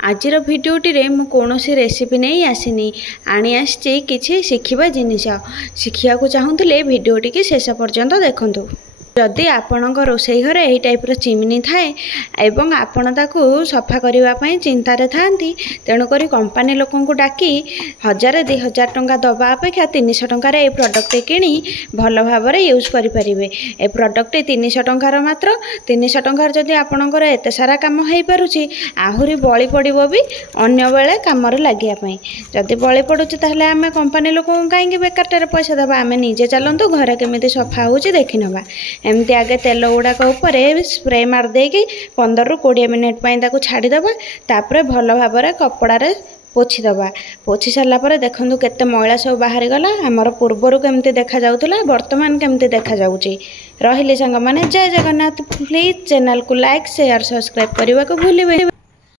आजिर भिडियोटी रे मु कौनसी रेसिपी नहीं आसीनी आनी आसी किछि शिखिबा जिनिस शिखिया को चाहूले भिडियोटी की शेष पर्यंत देखंतु। जदि आपणक रोषेई घरे यही टाइप चिमनी थाए एवं आपण ताकू सफा करने चिंतार था तेणुक कंपानी लोक डाकी 1000-2000 टंका दबा अपेक्षा 300 टंकार ये प्रोडक्ट किणी भल भाव यूज करें। ए प्रोडक्ट 300 टंकार मात्र 300 टंकार जदि आपणकर एत सारा कम हो पारुछि आहुरी बली पड़ो भी अन्य बेले कम लगे जदि बली पड़ुछि ताहले आमे कंपानी लोक कहीं बेकार पैसा दबा आमे निजे चलतु घरे केमिति सफा होछि देखि नबा। एमती आगे तेल गुड़ाक स्प्रे मारदे कि 15-20 मिनिट ताकू छाड़ीदबा तापर भल भाव कपड़े पोछीदबा। पोछी सारापर देखु केते मैला सब बाहरी गला आमर पूर्वर केमती देखा जाउतला वर्तमान केमती देखा जाउची। रहिले संग माने जय जगन्नाथ। प्लीज चैनल को लाइक शेयर सब्सक्राइब करने को भूलिबे।